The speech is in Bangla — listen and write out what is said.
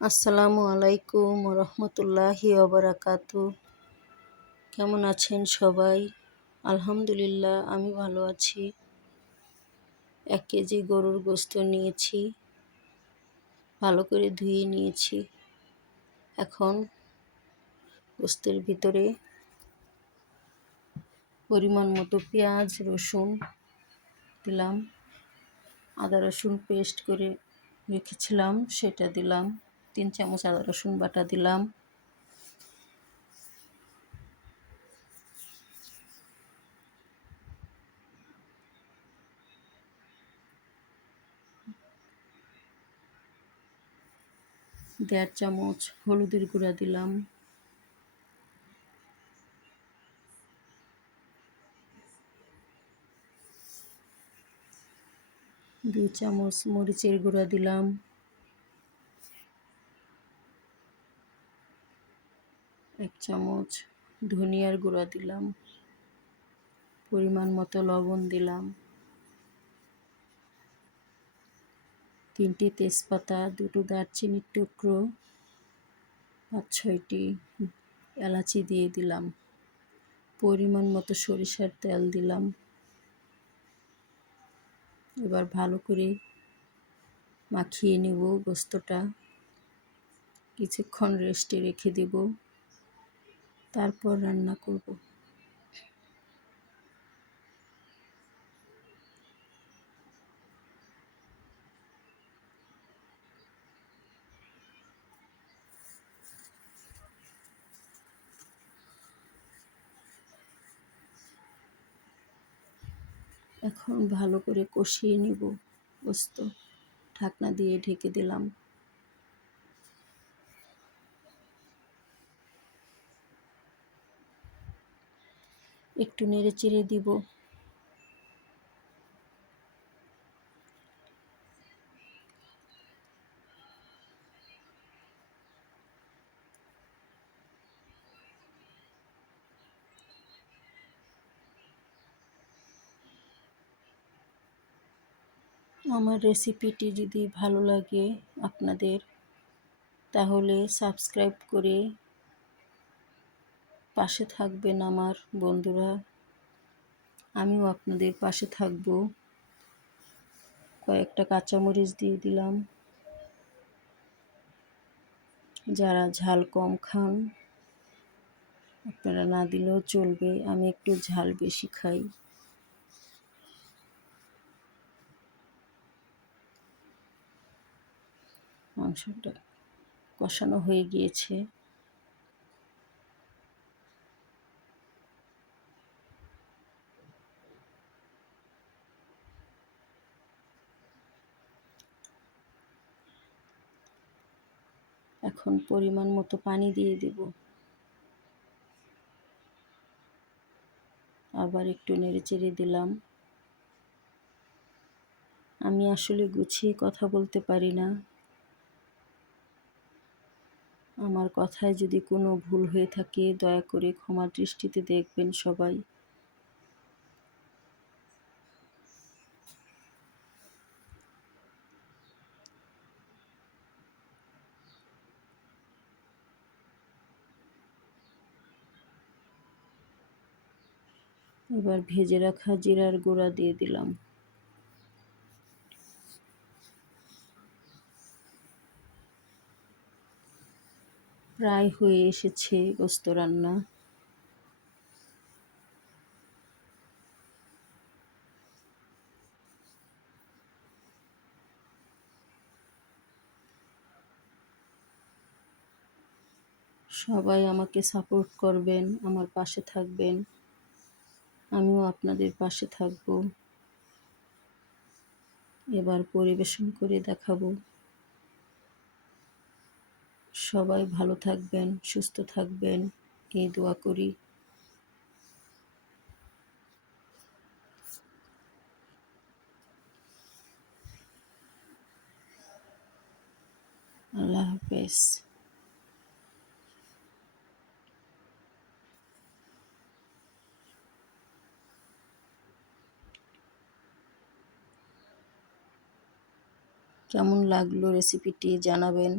আসসালামু আলাইকুম রহমতুল্লাহি ওবারাকাতু। কেমন আছেন সবাই? আলহামদুলিল্লাহ, আমি ভালো আছি। 1 কেজি গরুর গোশত নিয়েছি, ভালো করে ধুয়ে নিয়েছি। এখন গোশতের ভিতরে পরিমাণ মতো পেঁয়াজ রসুন দিলাম, আদা রসুন পেস্ট করে রেখেছিলাম সেটা দিলাম, 3 চামচ আদা রসুন বাটা দিলাম, দেড় চামচ হলুদের গুঁড়া দিলাম, 2 চামচ মরিচের গুঁড়া দিলাম, 1 চামচ ধনিয়ার গুঁড়া দিলাম, পরিমাণ মতো লবণ দিলাম, 3টি তেজপাতা, 2টো দারচিনির টুকরো, 5-6টি এলাচি দিয়ে দিলাম, পরিমাণ মতো সরিষার তেল দিলাম। এবার ভালো করে মাখিয়ে নেব গোশতটা, কিছুক্ষণ রেস্টে রেখে দেব, তারপর রান্না করব। এখন ভালো করে কষিয়ে নেব গোশত, ঢাকনা দিয়ে ঢেকে দিলাম। একটু নেড়ে চেড়ে দিব। আমার রেসিপিটি যদি ভালো লাগে আপনাদের, তাহলে সাবস্ক্রাইব করে পাশে থাকবেন আমার বন্ধুরা। আমিও আপনাদের পাশে থাকব। কয়েকটা কাঁচামরিচ দিয়ে দিলাম, যারা ঝাল কম খান আপনারা না দিলেও চলবে, আমি একটু ঝাল বেশি খাই। মাংসটা কষানো হয়ে গিয়েছে। এখন পরিমাণ মতো পানি দিয়ে দেব, আবার একটু নেড়ে চেড়ে দিলাম। আমি আসলে গুছিয়ে কথা বলতে পারি না, আমার কথায় যদি কোনো ভুল হয়ে থাকে দয়া করে ক্ষমা দৃষ্টিতে দেখবেন সবাই। এবার ভেজে রাখা জিরার গুঁড়া দিয়ে দিলাম। প্রায় হয়ে এসেছে গোশত রান্না। সবাই আমাকে সাপোর্ট করবেন, আমার পাশে থাকবেন, আমিও আপনাদের পাশে থাকব। এবার পরিবেশন করে দেখাবো। সবাই ভালো থাকবেন, সুস্থ থাকবেন, এই দোয়া করি। আল্লাহ হাফেজ। কেমন লাগলো রেসিপিটি জানাবেন।